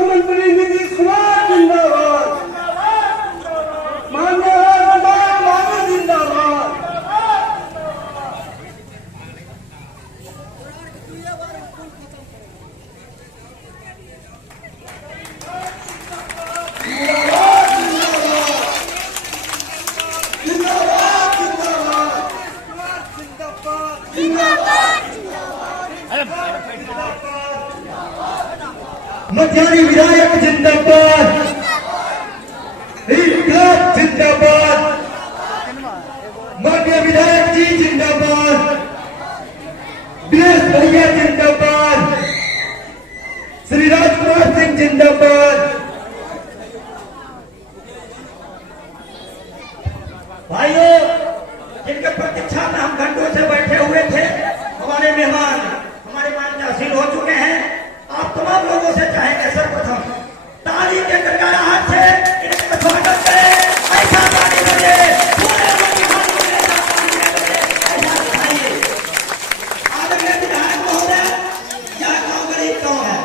मुख्यमंत्री नीतीश कुमार जिंदाबाद, माननीय राजकुमार जिंदाबाद। मध्यानी विधायक जिंदाबाद, जिंदाबाद, माननीय विधायक जी जिंदाबाद, बीएस भैया जिंदाबाद, श्री राजकुमार सिंह जिंदाबाद। भाइयों, जिनके प्रतीक्षा में हम घंटों से बैठे हुए थे, हमारे मेहमान हमारे मान हासिल हो चुके हैं। आप तमाम लोगों से चाहेंगे सर्वप्रथम ताली के गड़गड़ाहट से इनका स्वागत करें। ऐसा ताली बजे आदरणीय विधायक महोदय, यह गांव गरीब गांव है।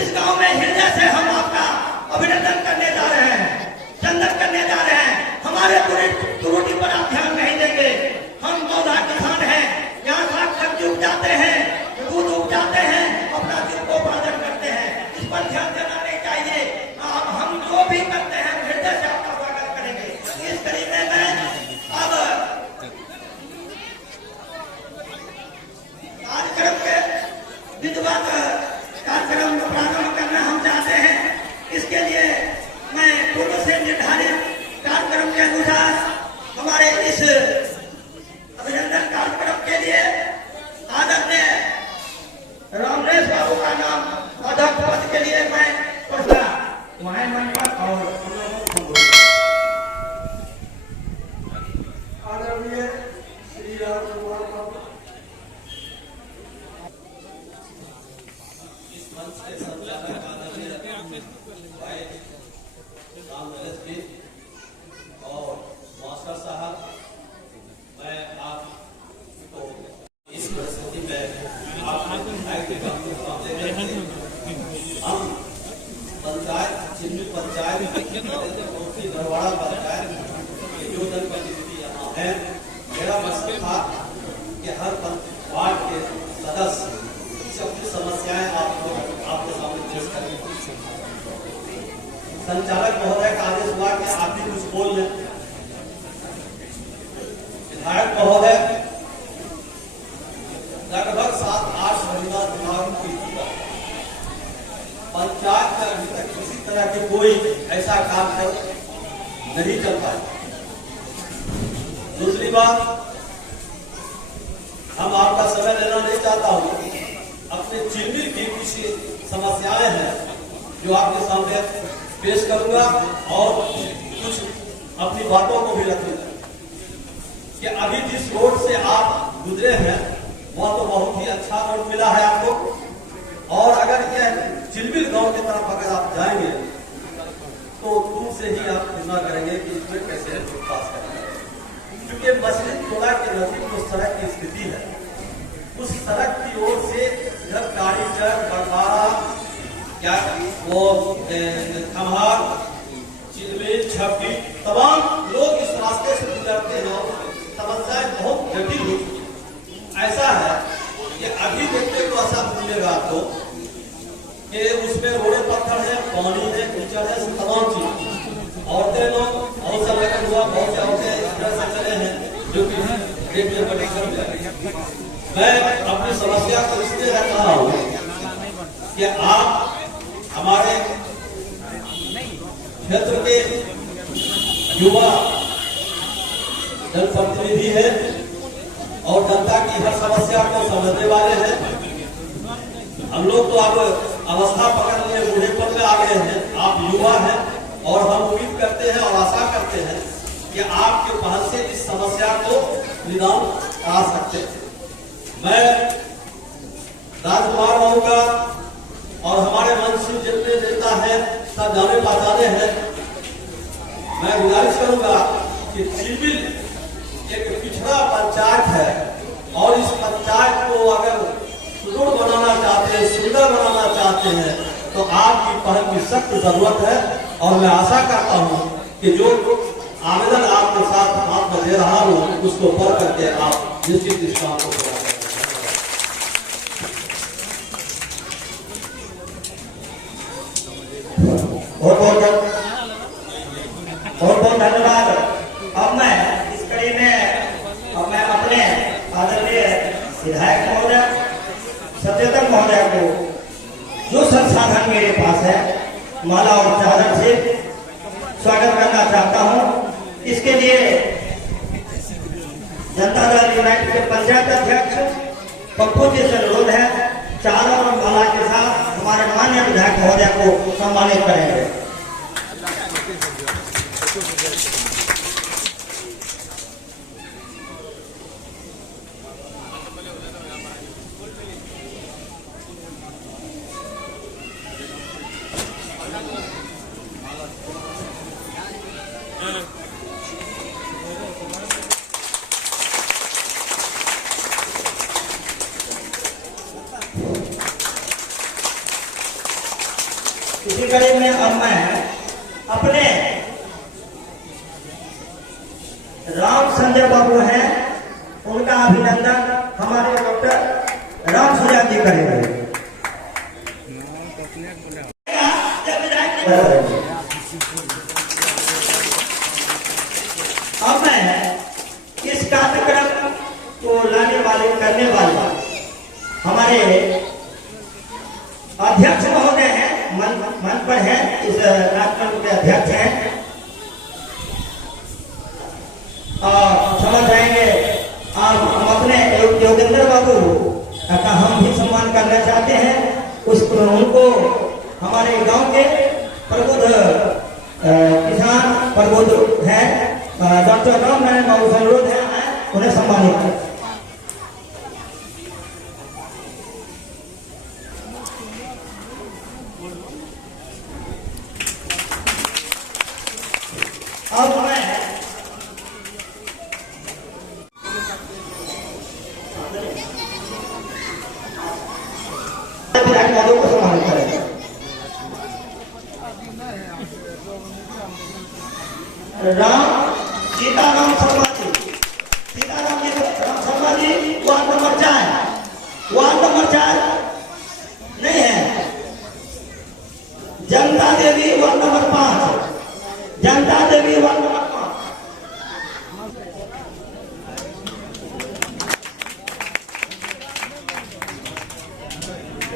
इस गांव में हृदय से हम आपका अभिनंदन करने जा रहे हैं, चंदन करने जा रहे हैं। हमारे त्रुटि पर आप ध्यान नहीं देंगे। हम पौधा किसान हैं, यहाँ साग सब्जी उपजाते हैं, दूध उपजाते हैं, अपना जीविकोपार्जन करते हैं। इस पर ध्यान देना नहीं चाहिए। हम जो भी करते हैं हृदय से आपका स्वागत करेंगे। इस तरीके में अब कार्यक्रम के विधिवत कार्यक्रम प्रारंभ करना हम चाहते हैं। इसके लिए मैं पूर्व से निर्धारित कार्यक्रम के अनुसार हमारे इस अभिनंदन कार्यक्रम के लिए आदरणीय रामरेश बाबू का नाम अध्यक्ष पद के लिए मैं प्रस्ताव वहां मन पर और आदरणीय श्री राजकुमार बाबू इस मंच के संचालक आदरणीय भाई रामरेश जी और मास्टर साहब, मैं आपको इस परिस्थिति में हम पंचायत चिन्ह पंचायत गढ़वाड़ा पंचायत जो जनप्रतिनिधि यहाँ है, मेरा मकसद था कि हर वार्ड के सदस्य अपनी समस्याएं आपके सामने पेश करें। संचालक महोदय का आदेश हुआ कि आप भी कुछ बोल लें। विधायक महोदय, लगभग 7-8 महीना दिमाग की पंचायत में अभी तक किसी तरह की कोई ऐसा काम नहीं चल पाया। दूसरी बात, हम आपका समय लेना नहीं चाहता हूं। अपने चिन्हित की कुछ समस्याएं हैं जो आपके सामने पेश करूंगा और कुछ अपनी बातों को भी रखूंगा कि अभी जिस रोड से आप गुजरे हैं वह तो बहुत ही अच्छा रोड मिला है आपको, और अगर यह चिलबिल गांव की तरफ अगर आप जाएंगे तो दूर से ही आप निर्णय करेंगे कि इसमें कैसे पास करेंगे। क्योंकि मस्जिद टोला के नजदीक जो सड़क की स्थिति है, उस सड़क की ओर से इधर गाड़ी चढ़ बड़वाड़ा क्या वो खम्हार चिलबिल छपी तमाम लोग इस रास्ते से गुजरते हैं और समस्याएं बहुत जटिल हो चुकी है। ऐसा है कि अभी देखते तो ऐसा मिलेगा आपको कि उसमें रोड़े पत्थर है, पानी है, कीचड़ है, तमाम चीज। औरतें लोग बहुत सा लगा हुआ, बहुत से औरतें इस तरह से चले हैं जो कि मैं अपनी समस्या को इसलिए रख रहा हूँ कि आप हमारे क्षेत्र के युवा जनप्रतिनिधि है और जनता की हर समस्या को समझने वाले हैं। हम लोग तो अब अवस्था पकड़ लिए बूढ़ेपन में आ गए हैं, आप युवा हैं और हम उम्मीद करते हैं और आशा करते हैं कि आपके पहल से इस समस्या को निदान करा सकते हैं। मैं राजकुमार बाबू का और हमारे मंच से जितने नेता हैं सब जाने पहचाने हैं। मैं गुजारिश करूंगा कि चिलबिल एक पिछड़ा पंचायत है और इस पंचायत को अगर सुदृढ़ बनाना चाहते हैं, सुंदर बनाना चाहते हैं तो आपकी पहल की सख्त जरूरत है। और मैं आशा करता हूं कि जो आवेदन आपके साथ हाथ में दे रहा हूं उसको पढ़ करके आप निश्चित इस काम को पूरा करें। बहुत बहुत धन्यवाद। अब मैं इस कड़ी में मैं अपने आदरणीय विधायक महोदय सचेतन महोदय को जो संसाधन मेरे पास है माला और चादर से स्वागत करना चाहता हूं। इसके लिए जनता दल यूनाइटेड के पंचायत अध्यक्ष पप्पू जी से अनुरोध है, चादर और माला के साथ हमारे माननीय विधायक महोदय को सम्मानित करेंगे। इसी कड़ी में अब मैं अपने राम संजय बाबू हैं, उनका अभिनंदन हमारे डॉक्टर राम सुजान जी करेंगे। अब मैं इस कार्यक्रम को लाने वाले करने वाले हमारे अध्यक्ष महोदय हैं, मन पर हैं, इस कार्यक्रम के अध्यक्ष हैं और समझ जाएंगे। और हम अपने योगेंद्र बाबू का हम भी सम्मान करना चाहते हैं। उनको हमारे गांव के प्रबुद्ध किसान प्रबुद्ध हैं डॉक्टर राम नारायण बाबू से अनुरोध है उन्हें सम्मानित करें। अब मैं विधायक महोदय को सम्मानित करेंगे। सीताराम शर्मा जी, सीताराम जी शर्मा जी वार्ड नंबर 4 नहीं है। जनता देवी वार्ड नंबर 5, जनता देवी वार्ड नंबर 5।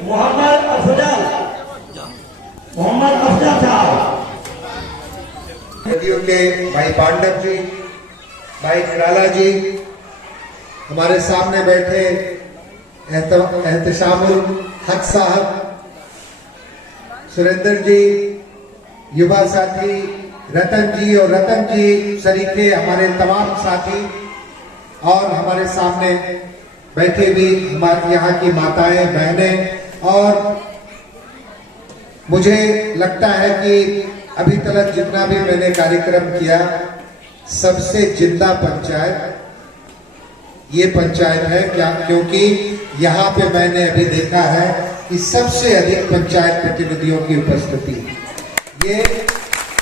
मोहम्मद अफजल साहब के भाई पांडव जी, भाई निराला जी, हमारे सामने बैठे एहतशामुल हक साहब, सुरेंद्र जी, युवा साथी रतन जी और रतन जी सरीखे, हमारे तमाम साथी और हमारे सामने बैठे भी हमारे यहाँ की माताएं बहनें। और मुझे लगता है कि अभी तक जितना भी मैंने कार्यक्रम किया सबसे जिंदा पंचायत ये पंचायत है क्या, क्योंकि यहाँ पे मैंने अभी देखा है कि सबसे अधिक पंचायत प्रतिनिधियों की उपस्थिति। ये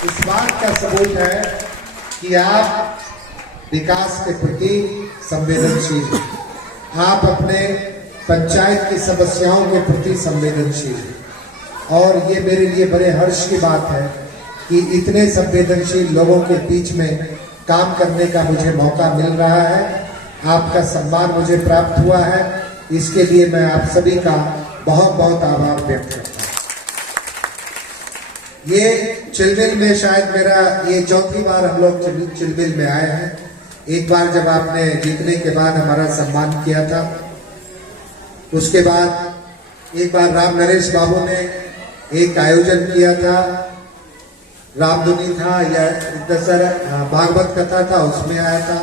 इस बात का सबूत है कि आप विकास के प्रति संवेदनशील हैं, आप अपने पंचायत की समस्याओं के प्रति संवेदनशील हैं। और ये मेरे लिए बड़े हर्ष की बात है कि इतने संवेदनशील लोगों के बीच में काम करने का मुझे मौका मिल रहा है। आपका सम्मान मुझे प्राप्त हुआ है, इसके लिए मैं आप सभी का बहुत बहुत आभार व्यक्त करता हूँ। ये चिलबिल में शायद मेरा ये चौथी बार हम लोग चिलबिल में आए हैं। एक बार जब आपने जीतने के बाद हमारा सम्मान किया था, उसके बाद एक बार राम नरेश बाबू ने एक आयोजन किया था, रामधुनी था या दशहरा भागवत कथा था, उसमें आया था।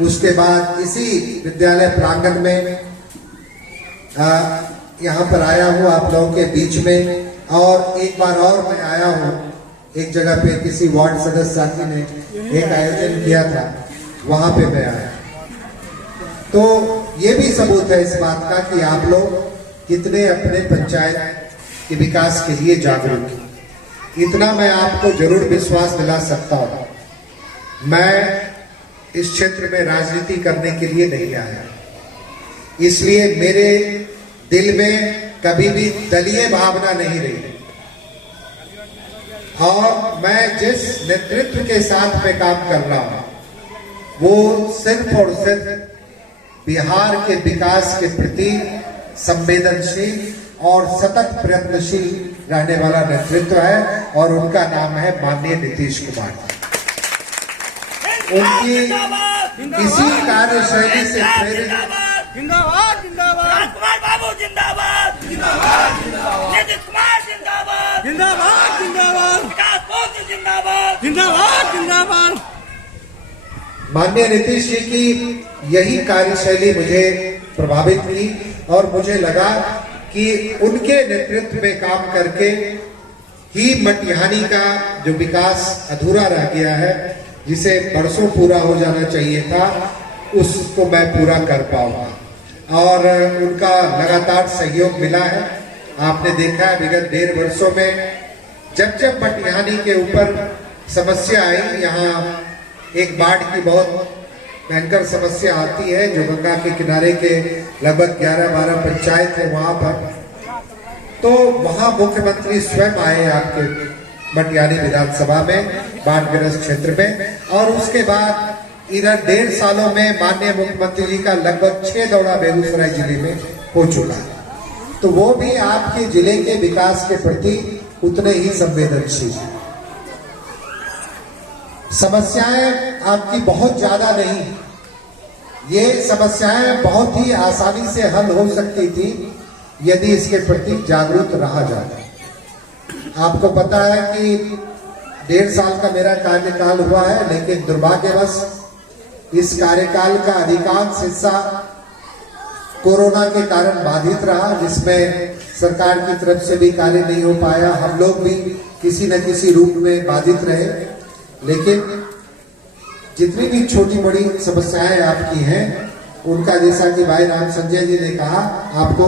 उसके बाद इसी विद्यालय प्रांगण में यहाँ पर आया हूँ आप लोगों के बीच में। और एक बार और मैं आया हूँ, एक जगह पे किसी वार्ड सदस्य साथी ने एक आयोजन किया था, वहां पे मैं आया। तो ये भी सबूत है इस बात का कि आप लोग कितने अपने पंचायत कि विकास के लिए जागरूक है। इतना मैं आपको जरूर विश्वास दिला सकता हूं, मैं इस क्षेत्र में राजनीति करने के लिए नहीं आया, इसलिए मेरे दिल में कभी भी दलीय भावना नहीं रही और मैं जिस नेतृत्व के साथ में काम कर रहा हूं वो सिर्फ और सिर्फ बिहार के विकास के प्रति संवेदनशील और सतत प्रयत्नशील रहने वाला नेतृत्व है और उनका नाम है माननीय नीतीश कुमार। उनकी इसी कार्यशैली से प्रेरित जिंदाबाद जिंदाबाद राजकुमार बाबू जिंदाबाद जिंदाबाद जिंदाबाद नीतीश कुमार जिंदाबाद जिंदाबाद जिंदाबाद विकास बोस जिंदाबाद जिंदाबाद जिंदाबाद। माननीय नीतीश जी की यही कार्यशैली मुझे प्रभावित की और मुझे लगा कि उनके नेतृत्व में काम करके ही मटिहानी का जो विकास अधूरा रह गया है, जिसे बरसों पूरा हो जाना चाहिए था, उसको मैं पूरा कर पाऊंगा और उनका लगातार सहयोग मिला है। आपने देखा है विगत 1.5 वर्षों में जब जब मटिहानी के ऊपर समस्या आई, यहाँ एक बाढ़ की बहुत भयंकर समस्या आती है जो गंगा के किनारे के लगभग 11-12 पंचायत है वहां पर, तो वहां मुख्यमंत्री स्वयं आए आपके मटिहानी विधानसभा में बाढ़ग्रस्त क्षेत्र में और उसके बाद इधर 1.5 सालों में माननीय मुख्यमंत्री जी का लगभग 6 दौरा बेगूसराय जिले में हो चुका है, तो वो भी आपके जिले के विकास के प्रति उतने ही संवेदनशील है। समस्याएं आपकी बहुत ज्यादा नहीं, ये समस्याएं बहुत ही आसानी से हल हो सकती थी यदि इसके प्रति जागरूक रहा जाता। आपको पता है कि 1.5 साल का मेरा कार्यकाल हुआ है, लेकिन दुर्भाग्यवश इस कार्यकाल का अधिकांश हिस्सा कोरोना के कारण बाधित रहा, जिसमें सरकार की तरफ से भी कार्य नहीं हो पाया, हम लोग भी किसी न किसी रूप में बाधित रहे। लेकिन जितनी भी छोटी बड़ी समस्याएं आपकी हैं, उनका जैसा कि भाई राम संजय जी ने कहा आपको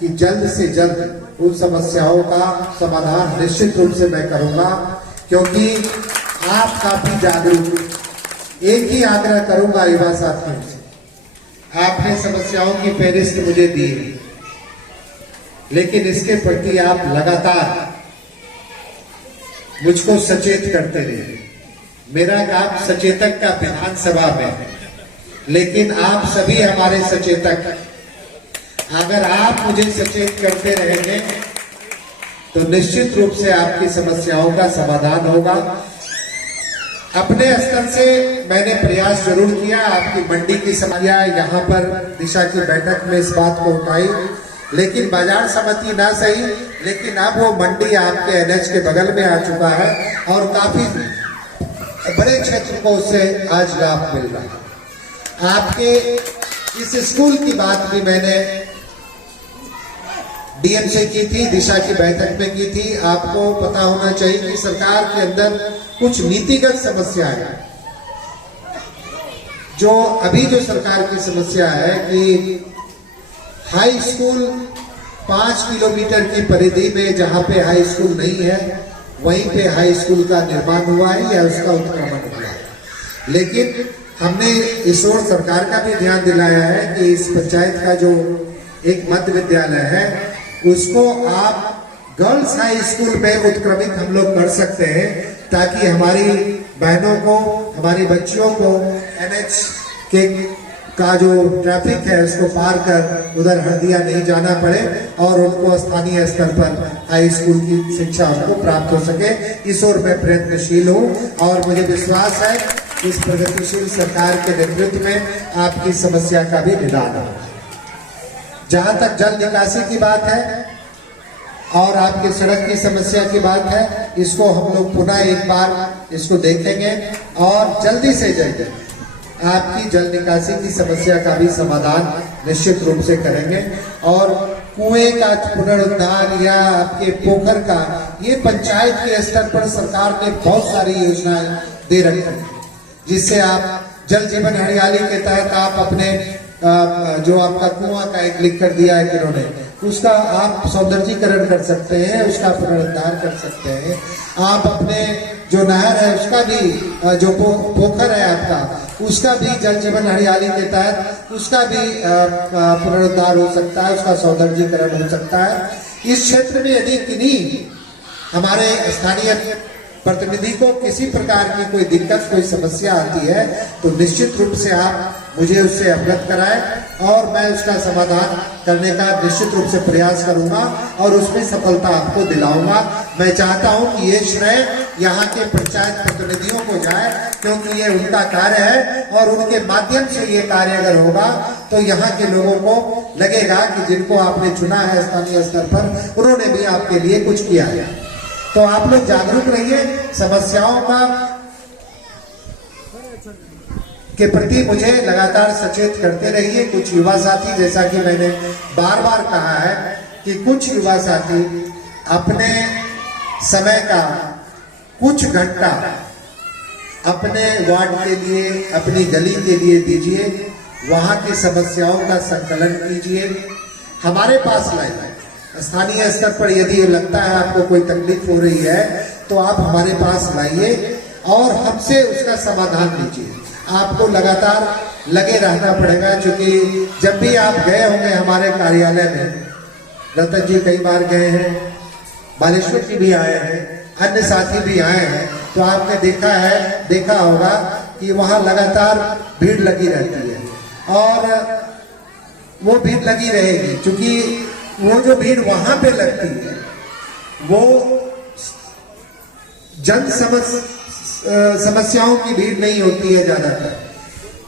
कि जल्द से जल्द उन समस्याओं का समाधान निश्चित रूप से मैं करूंगा, क्योंकि आप काफी जागरूक। एक ही आग्रह करूंगा युवा साथियों से, आपने समस्याओं की फहरिस्त मुझे दी है, लेकिन इसके प्रति आप लगातार मुझको सचेत करते रहे। मेरा काम सचेतक का विधानसभा में है, लेकिन आप सभी हमारे सचेतक, अगर आप मुझे सचेत करते रहेंगे तो निश्चित रूप से आपकी समस्याओं का समाधान होगा। अपने स्तर से मैंने प्रयास जरूर किया, आपकी मंडी की समस्या यहाँ पर दिशा की बैठक में इस बात को उठाई, लेकिन बाजार समिति ना सही, लेकिन अब वो मंडी आपके NH के बगल में आ चुका है और काफी बड़े क्षेत्र को उससे आज लाभ मिल रहा है। आपके इस स्कूल की बात भी मैंने DM से की थी, दिशा की बैठक में की थी। आपको पता होना चाहिए कि सरकार के अंदर कुछ नीतिगत समस्या है। जो अभी जो सरकार की समस्या है कि हाई स्कूल 5 किलोमीटर की परिधि में जहां पे हाई स्कूल नहीं है, वहीं पे हाई स्कूल का निर्माण हुआ है या उसका उत्क्रमण हुआ है। लेकिन हमने इस ओर सरकार का भी ध्यान दिलाया है कि इस पंचायत का जो एक मध्य विद्यालय है उसको आप गर्ल्स हाई स्कूल में उत्क्रमित हम लोग कर सकते हैं, ताकि हमारी बहनों को, हमारी बच्चियों को NH के का जो ट्रैफिक है उसको पार कर उधर हरदिया नहीं जाना पड़े और उनको स्थानीय स्तर पर हाई स्कूल की शिक्षा उनको प्राप्त हो सके। इस ओर मैं प्रयत्नशील हूँ और मुझे विश्वास है इस प्रगतिशील सरकार के नेतृत्व में आपकी समस्या का भी निदान होगा। जहां तक जल निकासी की बात है और आपकी सड़क की समस्या की बात है, इसको हम लोग पुनः एक बार इसको देखेंगे और जल्दी से जल्दी आपकी जल निकासी की समस्या का भी समाधान निश्चित रूप से करेंगे। और कुएं का पुनरुद्धार या आपके पोखर का, ये पंचायत के स्तर पर सरकार ने बहुत सारी योजनाएं दे रखी है, जिससे आप जल जीवन हरियाली के तहत आप अपने जो आपका कुआं का एक लिख कर दिया है कि उन्होंने, उसका आप सौंदर्यीकरण कर सकते हैं, उसका पुनरुद्धार कर सकते हैं। आप अपने जो नहर है उसका भी, जो पोखर है आपका, उसका भी जल जीवन हरियाली के तहत उसका भी पुनरुद्धार हो सकता है, उसका सौंदर्यीकरण हो सकता है। इस क्षेत्र में यदि किन्हीं हमारे स्थानीय प्रतिनिधि को किसी प्रकार की कोई दिक्कत, कोई समस्या आती है तो निश्चित रूप से आप मुझे उससे अवगत कराएं और मैं उसका समाधान करने का निश्चित रूप से प्रयास करूंगा और उसमें सफलता आपको दिलाऊंगा। मैं चाहता हूं कि ये श्रेय यहाँ के पंचायत प्रतिनिधियों को जाए, क्योंकि ये उनका कार्य है और उनके माध्यम से ये कार्य अगर होगा तो यहाँ के लोगों को लगेगा कि जिनको आपने चुना है स्थानीय स्तर पर, उन्होंने भी आपके लिए कुछ किया है। तो आप लोग जागरूक रहिए, समस्याओं का के प्रति मुझे लगातार सचेत करते रहिए। कुछ युवा साथी, जैसा कि मैंने बार बार कहा है कि कुछ युवा साथी अपने समय का कुछ घंटा अपने वार्ड के लिए, अपनी गली के लिए दीजिए, वहां की समस्याओं का संकलन कीजिए, हमारे पास लाइए। स्थानीय स्तर पर यदि लगता है आपको कोई तकलीफ हो रही है तो आप हमारे पास लाइए और हमसे उसका समाधान लीजिए। आपको लगातार लगे रहना पड़ेगा, क्योंकि जब भी आप गए होंगे हमारे कार्यालय में, रतन जी कई बार गए हैं, बालेश्वर जी भी आए हैं, अन्य साथी भी आए हैं, तो आपने देखा होगा कि वहां लगातार भीड़ लगी रहती है और वो भीड़ लगी रहेगी, क्योंकि वो जो भीड़ वहां पे लगती है वो जन समस्याओं की भीड़ नहीं होती है। ज्यादातर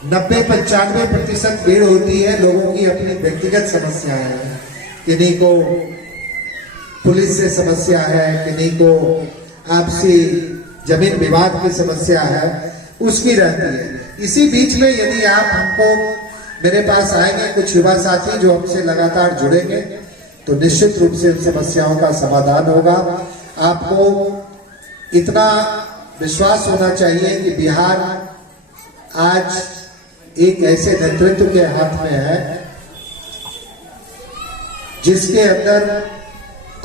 90-95% भीड़ होती है लोगों की अपनी व्यक्तिगत समस्याएं हैं। किन्हीं को पुलिस से समस्या है, किन्हीं को आपसी जमीन विवाद की समस्या है, उसकी रहती है। इसी बीच में यदि आप हमको मेरे पास आएंगे, कुछ युवा साथी जो हमसे लगातार जुड़ेंगे, तो निश्चित रूप से समस्याओं का समाधान होगा। आपको इतना विश्वास होना चाहिए कि बिहार आज एक ऐसे नेतृत्व के हाथ में है जिसके अंदर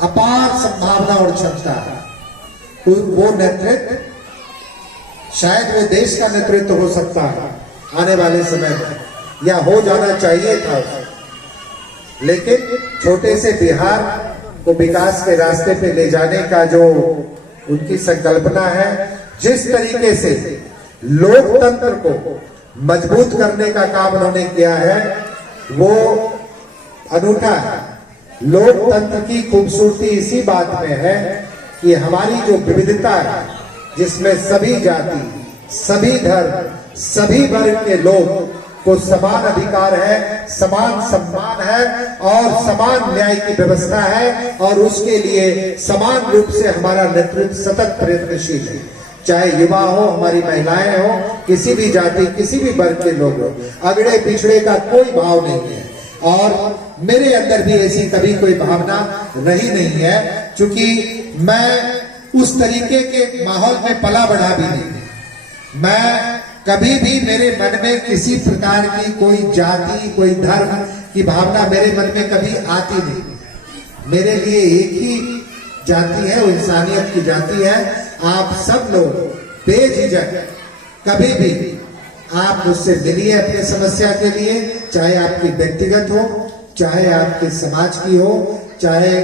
अपार संभावना और क्षमता है। वो नेतृत्व शायद वो देश का नेतृत्व हो सकता है आने वाले समय में, या हो जाना चाहिए था, लेकिन छोटे से बिहार को विकास के रास्ते पे ले जाने का जो उनकी संकल्पना है, जिस तरीके से लोकतंत्र को मजबूत करने का काम उन्होंने किया है, वो अनूठा है। लोकतंत्र की खूबसूरती इसी बात में है कि हमारी जो विविधता है, जिसमें सभी जाति, सभी धर्म, सभी वर्ग के लोग को समान अधिकार है, समान सम्मान है और समान न्याय की व्यवस्था है, और उसके लिए समान रूप से हमारा नेतृत्व सतत प्रयत्नशील है। चाहे युवा हो, हमारी महिलाएं हो, किसी भी जाति, किसी भी वर्ग के लोग हो, अगड़े पिछड़े का कोई भाव नहीं है। और मेरे अंदर भी ऐसी कभी कोई भावना रही नहीं है, क्योंकि मैं उस तरीके के माहौल में पला बढ़ा भी नहीं। मैं कभी भी मेरे मन में किसी प्रकार की कोई जाति, कोई धर्म की भावना मेरे मन में कभी आती नहीं। मेरे लिए एक ही जाति है, वो इंसानियत की जाति है। आप सब लोग बेझिझक कभी भी आप मुझसे मिलिए अपने समस्या के लिए, चाहे आपकी व्यक्तिगत हो, चाहे आपके समाज की हो, चाहे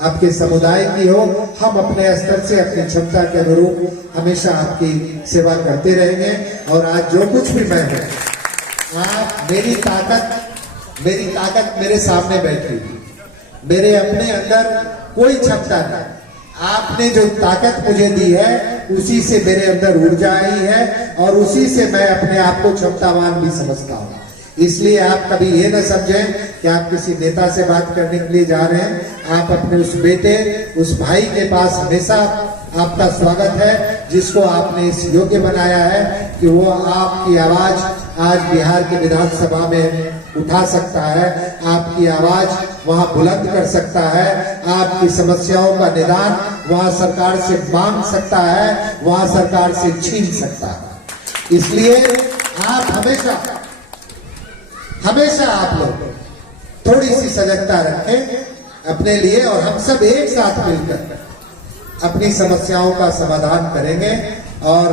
आपके समुदाय की हो। हम अपने स्तर से, अपनी क्षमता के अनुरूप हमेशा आपकी सेवा करते रहेंगे। और आज जो कुछ भी मैं हूं, आप मेरी ताकत मेरे सामने बैठी हुई, मेरे अपने अंदर कोई क्षमता नहीं। आपने जो ताकत मुझे दी है, उसी से मेरे अंदर ऊर्जा आई है और उसी से मैं अपने आप को क्षमतावान भी समझता हूँ। इसलिए आप कभी ये न समझें कि आप किसी नेता से बात करने के लिए जा रहे हैं। आप अपने उस बेटे, उस भाई के पास हमेशा आपका स्वागत है, जिसको आपने इस योग्य बनाया है कि वो आपकी आवाज आज बिहार के विधानसभा में उठा सकता है, आपकी आवाज वहां बुलंद कर सकता है, आपकी समस्याओं का निदान वहां सरकार से मांग सकता है, वहां सरकार से छीन सकता है। इसलिए आप हमेशा आप लोग थोड़ी सी सजगता रखें अपने लिए, और हम सब एक साथ मिलकर अपनी समस्याओं का समाधान करेंगे। और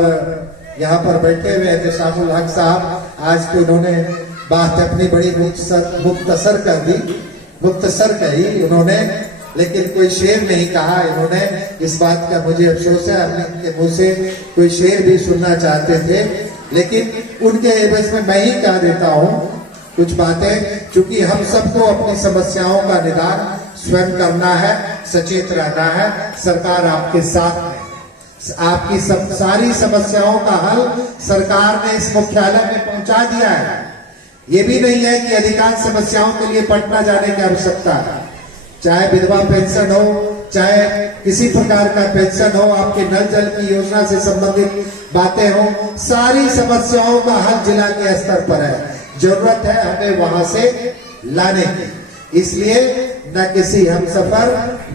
यहाँ पर बैठे हुए एहतशामुल हक साहब, आज तो उन्होंने बात अपनी बड़ी मुख्तसर कर दी, मुख्तसर कही उन्होंने, लेकिन कोई शेर नहीं कहा इन्होंने। इस बात का मुझे अफसोस है, उनके मुंह से कोई शेर भी सुनना चाहते थे, लेकिन उनके एवज में मैं ही कह देता हूँ कुछ बातें। चूंकि हम सबको अपनी समस्याओं का निदान स्वयं करना है, सचेत रहना है। सरकार आपके साथ है, आपकी सारी समस्याओं का हल सरकार ने इस मुख्यालय में पहुंचा दिया है। ये भी नहीं है कि अधिकांश समस्याओं के लिए पटना जाने की आवश्यकता है। चाहे विधवा पेंशन हो, चाहे किसी प्रकार का पेंशन हो, आपके नल जल की योजना से संबंधित बातें हो, सारी समस्याओं का हल जिला के स्तर पर है। जरूरत है हमें वहां से लाने की। इसलिए न किसी हम सफर,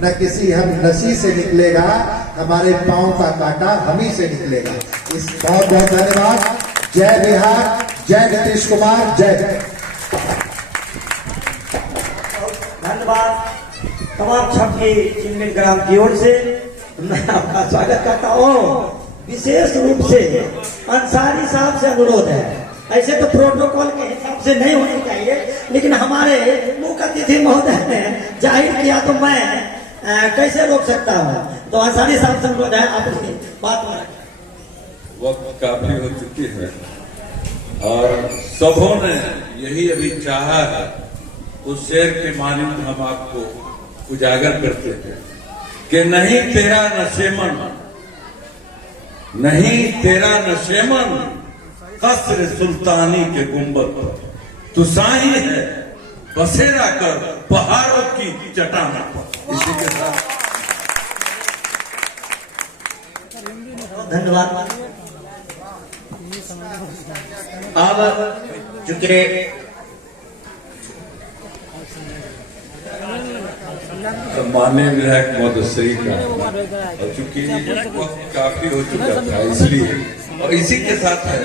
न किसी हम नसी से निकलेगा, हमारे पांव का कांटा हम ही से निकलेगा। इस बहुत बहुत धन्यवाद। जय बिहार, जय नीतीश कुमार, जय। धन्यवाद तमाम छपकी चिन्मिल ग्राम की ओर से मैं आपका स्वागत करता हूँ। विशेष रूप से अंसारी साहब से अनुरोध है, ऐसे तो प्रोटोकॉल के हिसाब से नहीं होनी चाहिए, लेकिन हमारे मुख्य अतिथि महोदय ने जाहिर किया तो मैं कैसे रोक सकता हूँ। तो अंसारी साहब से अनुरोध है, आप अपनी बात में। वक्त काफी हो चुकी है और सबों ने यही अभी चाहा है, उस शेर के मानिंद हम आपको उजागर करते थे कि नहीं तेरा नशेमन, नहीं तेरा नशेमन कसर सुल्तानी के गुंबद पर, तू साई है बसेरा कर पहाड़ों की चट्टान पर। इसी के साथ धन्यवाद। अब चूंकि माननीय विधायक महोदय का, और चूंकि वक्त काफी हो चुका था इसलिए, और इसी के साथ है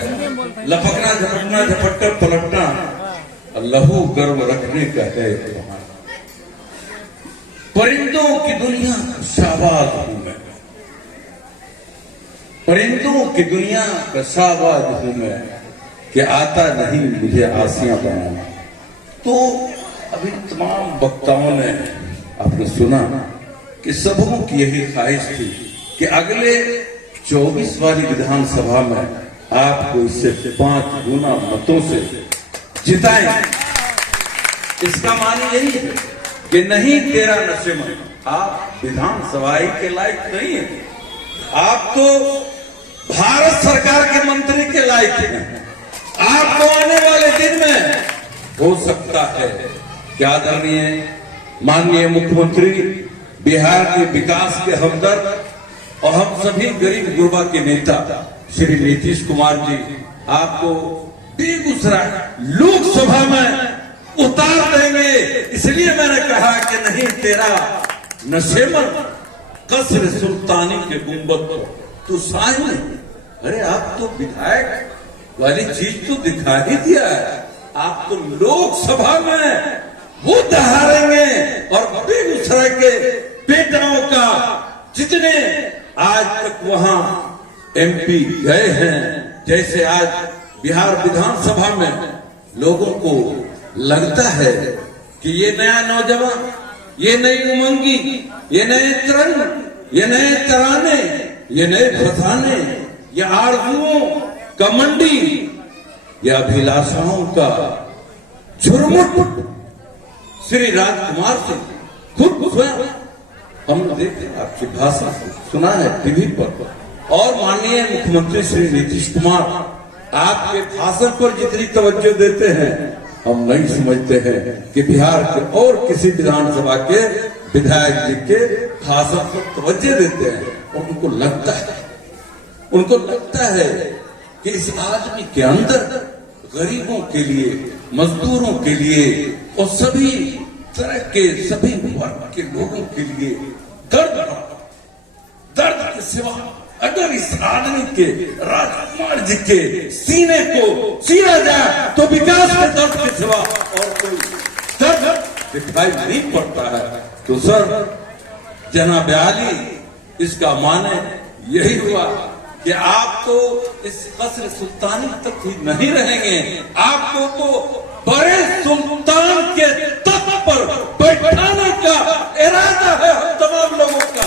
लपकना झपकना झपटकर पलटना और लहू गर्व रखने का है वहां। परिंदों की दुनिया का शाबाज हूं मैं, परिंदों की दुनिया का शाबाज हूं मैं, कि आता नहीं मुझे आसियां बनाना। तो अभी तमाम वक्ताओं ने आपने सुना कि सबों की यही ख्वाहिश थी कि अगले 24 वाली विधानसभा में आपको इससे 5 गुना मतों से जिताएं। इसका मानी यही है कि नहीं तेरा नशेमन, आप विधानसभा के लायक नहीं है, आप तो भारत सरकार के मंत्री के लायक हैं। आपको आने वाले दिन में हो सकता है कि आदरणीय माननीय मुख्यमंत्री, बिहार के विकास के हमदर्द और हम सभी गरीब गुरबा के नेता श्री नीतीश कुमार जी आपको बेगूसराय लोकसभा में उतार देंगे। इसलिए मैंने कहा कि नहीं तेरा नशेमन कसर सुल्तानी के गुंबद पर तू साई नहीं। अरे आप तो विधायक वाली चीज तो दिखा ही दिया है, आप तो लोकसभा में वो दहाड़ेंगे। और बेगूसराय के बेटाओं का जितने आज तक वहां एमपी गए हैं, जैसे आज बिहार विधानसभा में लोगों को लगता है कि ये नया नौजवान, ये नई उमंगी, ये नए तरंग, ये नए तराने, ये नए फसाने, ये आरजुओं का मंडी, ये अभिलाषाओं का झुरमुट श्री राजकुमार से खुद स्वयं हमने देखे, आपकी भाषा सुना है टीवी पर। और माननीय मुख्यमंत्री श्री नीतीश कुमार आपके भाषण पर जितनी तवज्जो देते हैं, हम नहीं समझते हैं कि बिहार के और किसी विधानसभा के विधायक जी के भाषण पर तवज्जो देते हैं। और उनको लगता है कि इस आदमी के अंदर गरीबों के लिए, मजदूरों के लिए और सभी तरह के सभी वर्ग के लोगों के लिए दर्द के सिवा अगर इस आदमी के, राजकुमार जी के सीने को चीरा जाए तो विकास के दर्द के सिवा और कोई दर्द दिखाई नहीं पड़ता है। तो सर जनाब आली, इसका माने यही हुआ कि आप तो इस कसर सुल्तानी तक ही नहीं रहेंगे, आपको तो बड़े सुल्तान के तख्त पर बैठाने का इरादा है हम तमाम लोगों का।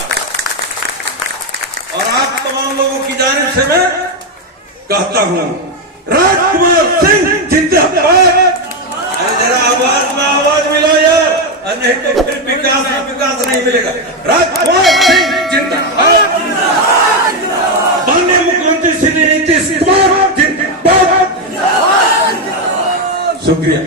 और आप तमाम लोगों की जानिब से मैं कहता हूं, राजकुमार सिंह जिंदाबाद। अरे जरा आवाज में आवाज मिला यार, नहीं तो फिर विकास नहीं मिलेगा। राजकुमार सिंह जिंदाबाद, माननीय मुख्यमंत्री श्री नीतीश कुमार जिंदाबाद। शुक्रिया।